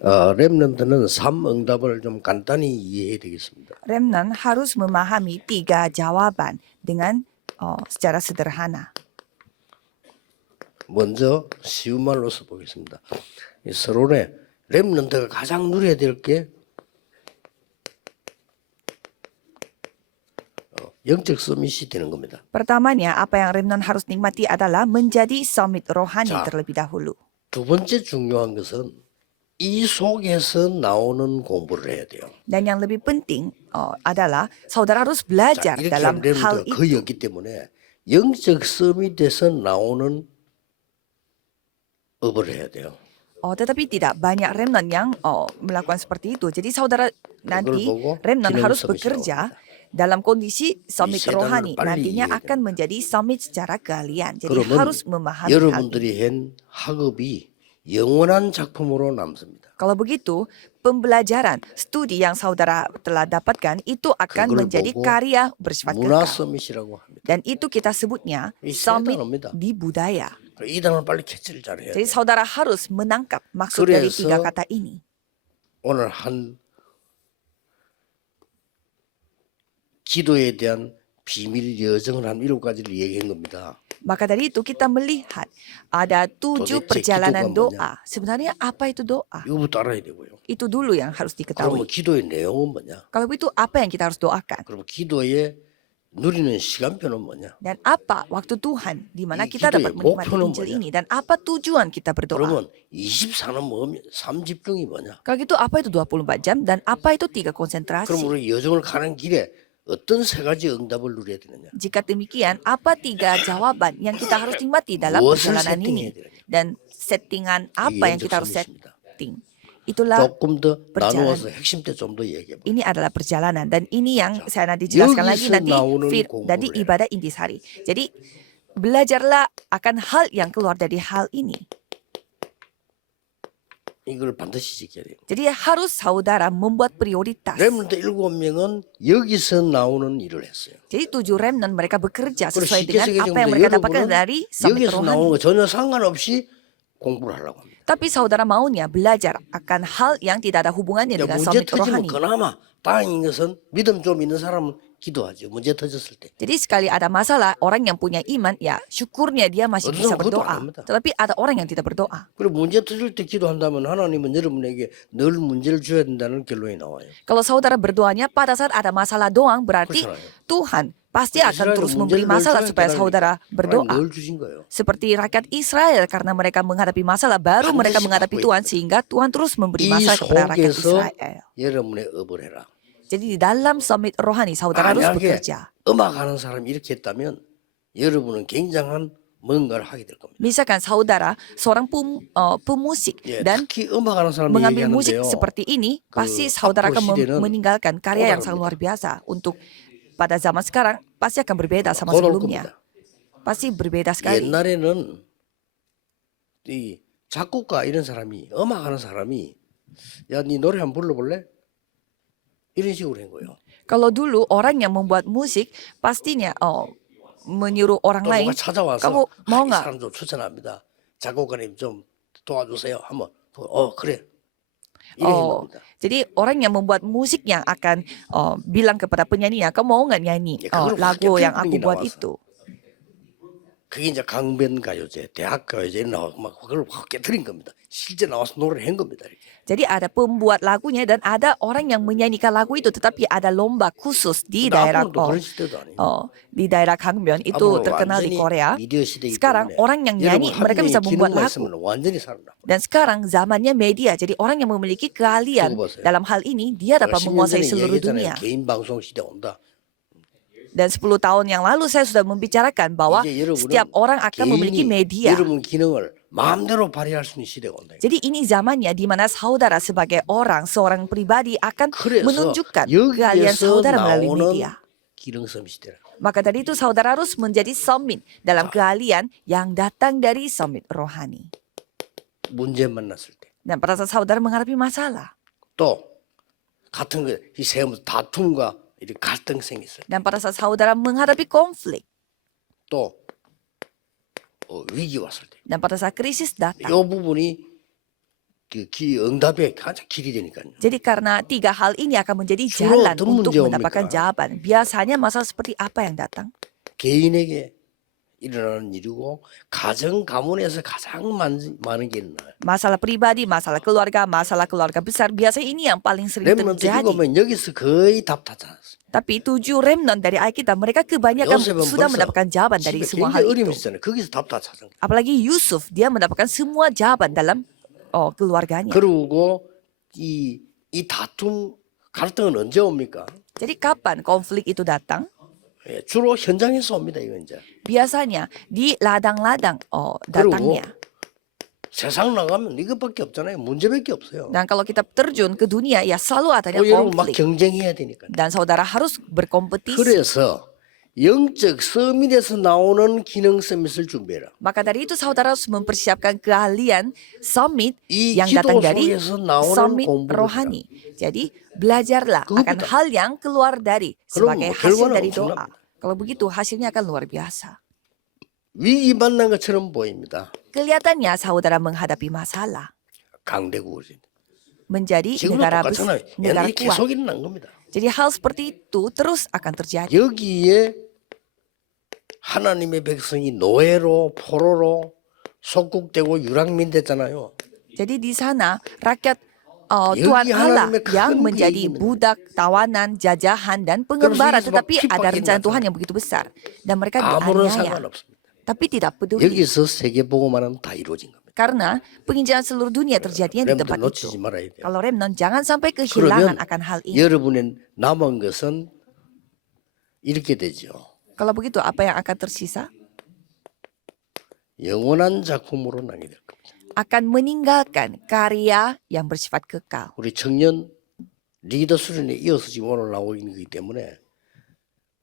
렘넌트는 3응답을 좀 간단히 이해해야 되겠습니다. Remnant harus memahami 3 jawaban dengan secara sederhana. 먼저 쉬운 말로 써보겠습니다. 이 서론에 렘넌트가 가장 누려야 될 게 영적 서밋이 되는 겁니다. Pertamanya, apa yang Remnant harus nikmati adalah menjadi summit rohani 자. terlebih dahulu. 두 번째 중요한 것은 이 속에서 나오는 공부를 해야 돼요. Dan yang lebih penting adalah saudara harus 자, belajar 이렇게 dalam 하면 hal 렘넌트가 거의 itu. 없기 때문에 영적 서밋에서 나오는 업을 해야 돼요. Tetapi tidak banyak remnant yang melakukan seperti itu. Jadi saudara nanti 보고 remnant 기능 harus 서밋이라고 bekerja 합니다. dalam kondisi summit 이 세단을 rohani. 빨리 Nantinya 이해해야 akan menjadi summit secara keahlian. Jadi 그러면 harus memahami hal ini. 여러분들이 한 학업이 영원한 작품으로 남습니다. Kalau begitu, pembelajaran studi yang saudara telah dapatkan itu akan 그걸 menjadi 보고 karya bersifat 문화 kekal. 서밋이라고 합니다. Dan itu kita sebutnya 이 summit 세단입니다. di budaya. 이 단어를 빨리 캐치를 잘해야 Jadi 돼요. saudara harus menangkap maksud dari 3 그래서 kata ini. 오늘 한 기도에 대한 비밀 여정을 한 7가지를 얘기한 겁니다. Maka dari itu kita melihat ada 7 도대체 perjalanan 기도가 doa. Sebenarnya apa itu doa? 이거부터 알아야 되고요. Itu dulu yang harus 그러면 diketahui. 기도의 내용은 뭐냐? Kalau itu apa yang kita harus doakan? 그리고 기도의 누리는 시간표는 뭐냐? Dan apa waktu Tuhan di mana 이 kita dapat 기도의 menikmati 목표는 Injil 뭐냐? ini dan apa tujuan kita berdoa? 그러면 24는 뭐냐? 3집중이 뭐냐? Kalau gitu apa itu 24 jam dan apa itu 3 그럼 konsentrasi? 우리 여정을 가는 길에 어떤 3가지 응답을 누려야 되느냐? Jika demikian, apa 3 jawaban yang kita harus nikmati dalam 무엇을 perjalanan 세팅해야 ini? 되느냐? Dan settingan apa 이게 yang kita harus 영적 서밋입니다. setting? Itulah 조금 더 perjalanan. 나누어서 핵심 때 좀 더 얘기해 봐. Ini adalah perjalanan dan ini yang saya nanti jelaskan lagi 여기서 nanti 나오는 dari 공부를 ibadah intisari. Jadi belajarlah akan hal yang keluar dari hal ini. 이걸 반드시 지켜야 돼요. Jadi harus saudara membuat prioritas. 렘넌트 7명은 여기서 나오는 일을 했어요. Jadi 7 remnant mereka bekerja 그리고 sesuai 쉽게 dengan apa yang mereka dapatkan 여러분은 dari summit 여기서 나오는 rohani. 거 전혀 상관없이 공부를 하려고 합니다. Tapi saudara maunya belajar akan hal yang tidak ada hubungannya 야, dengan 문제 summit 터지면 rohani. 그나마 다행인 것은 믿음 좀 있는 사람은 기도하죠. 문제 터졌을 때. Jadi sekali ada masalah, orang yang punya iman, ya syukurnya dia masih bisa 어떤 사람은 그것도 안 berdoa. 합니다. Tetapi ada orang yang tidak berdoa. 그리고 문제 터질 때 기도한다면 하나님은 여러분에게 늘 문제를 줘야 된다는 결론이 나와요. Kalau saudara berdoanya pada saat ada masalah doang, berarti 그렇잖아요. Tuhan pasti akan 이스라엘은 terus 문제를 memberi 늘 masalah 줘야 supaya 되라니까. saudara 하나님 berdoa. 늘 주신 거예요. Seperti rakyat Israel, karena mereka menghadapi masalah, baru mereka 반드시 menghadapi 받고 Tuhan, 있는 sehingga Tuhan terus memberi 이 masalah kepada rakyat 속에서 Israel. 여러분의 업을 해라. Jadi di dalam summit rohani, saudara harus 만약에 bekerja. 음악하는 사람이 이렇게 했다면 여러분은 굉장한 뭔가를 하게 될 겁니다. Misalkan saudara seorang pemusik 예, dan 특히 음악하는 사람이 mengambil musik 얘기하는데요. seperti ini, pasti saudara 앞으로 akan 시대는 meninggalkan karya yang sangat luar biasa. Untuk pada zaman sekarang pasti akan berbeda sama 곧 올 sebelumnya. 겁니다. Pasti berbeda sekali. 옛날에는 이 작곡가 이런 사람이 음악하는 사람이 야, 네 노래 한번 불러볼래? 이런 식으로 한 거예요. Kalau dulu orang yang membuat musik pastinya menyuruh orang 또 lain, 누가 찾아와서 kamu mau 이 nggak? 사람 좀 추천합니다. 작곡가님 좀 도와주세요. 하면 그래. 이래 Oh, 겁니다. jadi orang yang membuat musik yang akan bilang kepada penyanyinya, kamu mau nggak nyanyi Ya, 그걸 lagu 그렇게 yang aku 필링이 buat 나와서. itu? 그게 이제 강변가요제, 대학가요제 나와서 막 그걸 확 깨트린 겁니다. 실제 나와서 노래를 한 겁니다. 이렇게. Jadi ada pembuat lagunya dan ada orang yang menyanyikan lagu itu, tetapi ada lomba khusus di daerah 앞으로는 또 그런 시대도 아니에요. di daerah Gangmyeon itu 앞으로 terkenal di 완전히 Korea. 미디어 시대이기 Sekarang 때문에 orang yang nyanyi 여러분 mereka 한 bisa 명이 membuat 기능만 lagu. 있으면 완전히 살아나. Dan sekarang zamannya media, jadi orang yang memiliki keahlian Coba saya. dalam hal ini dia dapat 10년 menguasai 전에 seluruh 얘기했잖아요. dunia. 개인 방송 시대 온다. Dan 10 tahun yang lalu saya sudah membicarakan bahwa 이제 여러분은 setiap orang akan memiliki 개인이 media. 여러분 기능을 마음대로 발휘할 수 있는 시대가 온다. Jadi ini zamannya di mana saudara sebagai seorang pribadi akan 그래서 menunjukkan keahlian 여기에서 saudara melalui 나오는 media. 기능섬 시대라. Maka dari itu saudara harus menjadi summit dalam keahlian yang datang dari summit rohani. 문제 만났을 때. Dan pada saat saudara menghadapi masalah. 또 같은 거이 세우면서 다툼과 이렇게 갈등 생겼어요. Dan pada saat saudara menghadapi konflik. 또 위기 왔을 때. Dan pada saat krisis 이 datang. 부분이 응답의 가장 길이 되니까요. Jadi karena tiga hal ini akan menjadi 주로 jalan 어떤 untuk 문제 mendapatkan 옵니까? jawaban. Biasanya masalah seperti apa yang datang? 개인에게 일어나는 일이고 가정 가문에서 가장 많은 게 일어나요. Masalah pribadi, masalah keluarga besar. Biasanya ini yang paling sering 렘넌트 terjadi. 일곱은 여기서 거의 답 다 찾았어요. Tapi 7 remnant dari Alkitab, mereka kebanyakan 요셉은 sudah 벌써 mendapatkan jawaban dari 집에 semua 굉장히 hal 어려움이 itu. 있었잖아요. 거기서 답 다 찾은 거예요. Apalagi Yusuf, dia mendapatkan semua jawaban dalam keluarganya. 그리고 이 다툼 갈등은 언제 옵니까? Jadi kapan konflik itu datang? 예, 주로 현장에서 옵니다. 이건 이제 Biasanya di ladang-ladang 그리고 datangnya. 세상 나가면 이것밖에 없잖아요. 문제밖에 없어요. Dan kalau kita terjun ke dunia, ya selalu adanya 여러분 막 konflik. 경쟁해야 되니까. Dan saudara harus berkompetisi. 그래서 영적 서밋에서 나오는 기능 서밋을 준비해라. Maka dari itu saudara harus mempersiapkan keahlian summit 이 yang 기도 datang dari 속에서 나오는 summit 공부를 rohani. Jadi belajarlah akan 그것부터. hal yang keluar dari 그럼 sebagai 뭐 hasil 결과는 dari doa. 엄청납니다. Kalau begitu hasilnya akan luar biasa. 위기 만난 것처럼 보입니다. Kelihatannya saudara menghadapi masalah, 강대국이. menjadi 지금은 negara 똑같잖아요. negara 옛날에 kuat. 계속 일어난 겁니다. Jadi hal seperti itu terus akan terjadi. 여기에 하나님의 백성이 노예로 포로로 속국되고 유랑민 됐잖아요. Jadi di sana rakyat Tuhan 여기 Allah 하나님의 yang 큰 menjadi 계획입니다. budak, tawanan, jajahan dan pengembara, 여기서 막 tetapi ada 핍박이 rencana 나타나. Tuhan yang begitu besar dan mereka 아무런 dianiaya, 상관없습니다. tapi tidak peduli 여기서 세계복음만 하면 다 이루어진 겁니다. karena penginjilan seluruh dunia terjadinya di 렘들 tempat 놓치지 itu. 말아야 돼요. Kalau remnant jangan sampai kehilangan 그러면 akan hal ini. 여러분의 남은 것은 이렇게 되죠. Kalau begitu apa yang akan tersisa? 영원한 작품으로 나게 될 겁니다. Akan meninggalkan karya yang bersifat kekal. 우리 청년 리더 수련에 이어서 지금 오늘 나오고 있는 거기 때문에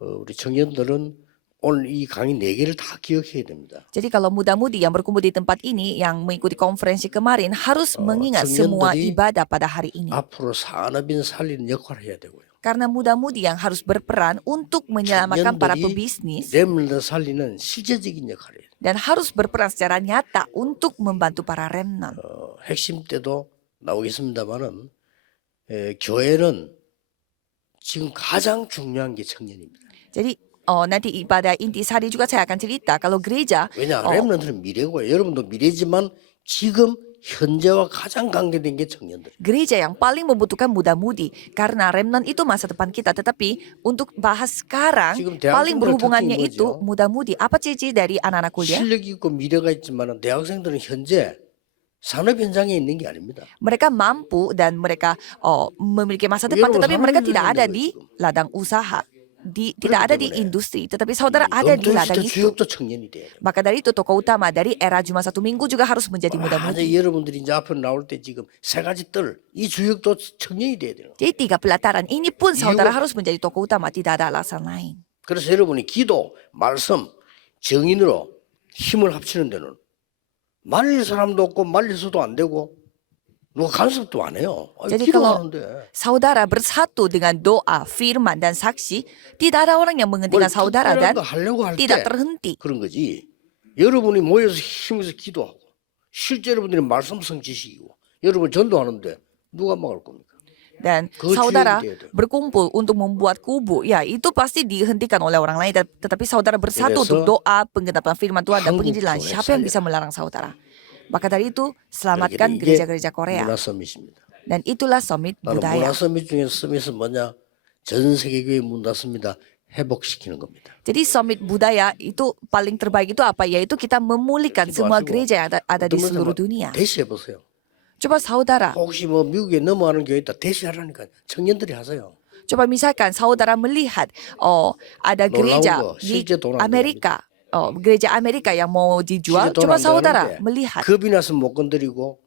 우리 청년들은 오늘 이 강의 4개를 다 기억해야 됩니다. Jadi kalau muda-mudi yang berkumpul di tempat ini yang mengikuti konferensi kemarin harus mengingat semua 청년들이 ibadah pada hari ini. 앞으로 산업인 살리는 역할을 해야 되고요. Karena muda-mudi yang harus berperan untuk menyelamatkan para 청년들이 pebisnis 렘넌트 살리는 실제적인 역할을 해요. dan harus berperan secara nyata untuk membantu para remnant. 핵심 때도 나오겠습니다만은 교회는 지금 가장 중요한 게 청년입니다. Jadi nanti pada intisari juga saya akan cerita kalau gereja 왜냐 렘넌트는 미래고요. 여러분도 미래지만 지금 현재와 가장 관계된 게 청년들. gereja yang paling membutuhkan muda-mudi karena remnant itu masa depan kita. Tetapi untuk bahas sekarang 지금 paling 대학생들 berhubungannya 특징이 itu 뭐죠? muda-mudi. Apa ciri dari anak-anak kuliah? 실력 있고 미래가 있지만 대학생들은 현재 산업 현장에 있는 게 아닙니다. Mereka mampu dan mereka memiliki masa depan, 여러분, tetapi mereka 산업 tidak ada 현장에 di 지금. ladang usaha, tidak ada di 때문에 industri, tetapi saudara ada di 검토시대 ladang itu. 주역도 청년이 돼야 돼요. Maka dari itu tokoh utama dari era Jumat Satu Minggu juga harus menjadi 만약 muda-mudi. 여러분들이 이제 앞으로 나올 때 지금 세 가지 뜰 이 주역도 청년이 돼야 돼요. Jadi 3 pelataran ini pun saudara 이유가- harus menjadi tokoh utama, tidak ada alasan lain. 그래서 여러분이 기도, 말씀, 정인으로 힘을 합치는 데는 말릴 사람도 없고 말릴 수도 안 되고 누가 간섭도 안 해요. Jadi kalau 기도하는데 saudara bersatu dengan doa, firman dan saksi, tidak ada orang yang 뭘 menghentikan saudara 특별한 dan 거 하려고 할 tidak 때 terhenti. 그런 거지. 여러분이 모여서 힘에서 기도하고 실제 여러분들이 말씀성 지식이고 여러분 전도하는데 누가 막을 겁니까? Dan 그 saudara 주역이 돼야 돼요. berkumpul untuk membuat kubu, ya itu pasti dihentikan oleh orang lain. Tetapi saudara bersatu untuk 그래서 doa, penggenapan firman Tuhan dan 한국 penginjilan. 교회 Siapa yang 살려. bisa melarang saudara? Maka dari itu selamatkan 이게 gereja-gereja Korea. 문화 서밋입니다. Dan itulah summit 나는 문화 budaya. 서밋 중에 서밋은 뭐냐? 전 세계 교회 문화 서밋다 회복시키는 겁니다. Jadi summit budaya itu paling terbaik itu apa? Yaitu kita memulihkan semua 기도하시고 gereja yang ada di 어떤 seluruh 분들은 dunia. 대시해 보세요. Coba saudara, 혹시 뭐 미국에 넘어가는 교회 있다 대시하라니까 청년들이 하세요. coba misalkan saudara melihat ada gereja 거, di 실제 돈 안 Amerika, gereja Amerika yang mau dijual. 진짜 돈안 Coba saudara 들어가는데 melihat. 겁이 나서 못 건드리고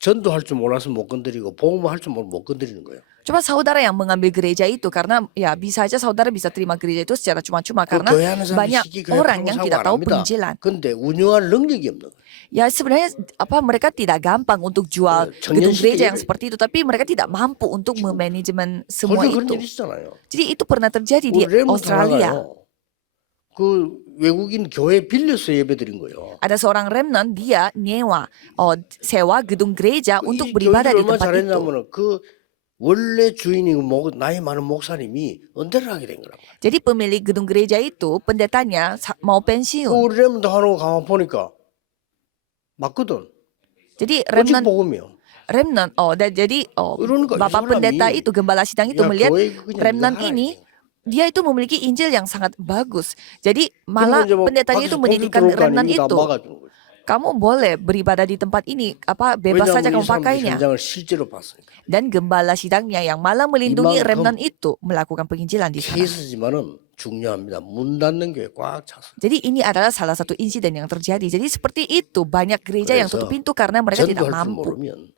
전도할 줄 몰라서 못 건드리고 복음할 줄 몰라서 못 건드리는 거예요. Coba saudara yang mengambil gereja itu karena ya bisa aja saudara bisa terima gereja itu secara cuma-cuma 그 karena 교회하는 사람이 banyak 시기 교회 orang yang 사고 tidak 안 tahu 합니다. penginjilan. 근데 운영할 능력이 없는 거예요. Ya sebenarnya mereka tidak gampang untuk jual 청년 gedung gereja 시기에 yang seperti itu, tapi mereka tidak mampu untuk memanajemen semua 거기 그런 itu. 일 있잖아요. Jadi itu pernah terjadi di 우리 렘넌트 Australia. 하나가요. 그 외국인 교회 빌려서 예배드린 거예요. Ada seorang remnant, dia sewa gedung gereja untuk 이 beribadah 교회를 di 얼마나 tempat itu. 잘했냐면은 그 원래 주인이 나이 많은 목사님이 은퇴를 하게 된 거라고. Jadi pemilik gedung gereja itu, pendetanya mau 그 pensiun. 우리 렘도 하는 거 가만 보니까 맞거든. Jadi 오직 remnant 복음이요. 그러니까 이 bapak 사람이 pendeta itu, gembala sidang itu 야, melihat 교회 그냥 remnant 네가 하라 ini, 이거. dia itu memiliki Injil yang sangat bagus. Jadi malah 그러면 이제 뭐 pendetanya itu 밖에서 통수 menitipkan 들어올 거 remnant 아니에요. 다 itu. 막아주는 거죠. Kamu boleh beribadah di tempat ini, bebas saja 왜냐하면 이 kamu 사람들 pakainya. 현장을 실제로 봤으니까. Dan gembala sidangnya yang malah melindungi 이만큼 remnant itu melakukan penginjilan di sana. 케이스지만은 중요합니다. 문 닫는 교회 꽉 찼어요. Jadi ini adalah salah satu insiden yang terjadi. Jadi seperti itu, banyak gereja yang tutup 그래서 pintu karena mereka tidak 전도할 줄 mampu. 모르면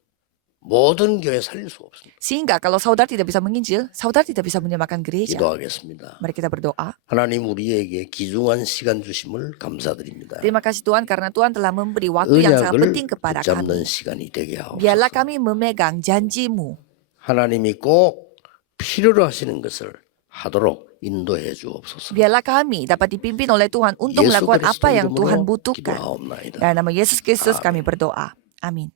모든 교회 살릴 수 없습니다. Sehingga kalau saudara tidak bisa menginjil, saudara tidak bisa menyemakan gereja. 기도하겠습니다. Mari kita berdoa. 하나님 우리에게 귀중한 시간 주심을 감사드립니다. Terima kasih Tuhan karena Tuhan telah memberi waktu yang sangat 언약을 penting kepada kami. 붙잡는 시간이 되게 Biarlah 하옵소서. kami memegang janjimu. 하나님이 꼭 필요로 하시는 것을 하도록 인도해 주옵소서. Biarlah kami dapat dipimpin oleh Tuhan untuk 예수 melakukan apa 그리스도 yang Tuhan 이름으로 butuhkan. 기도하옵나이다. Dalam nama Yesus Kristus kami berdoa. Amin.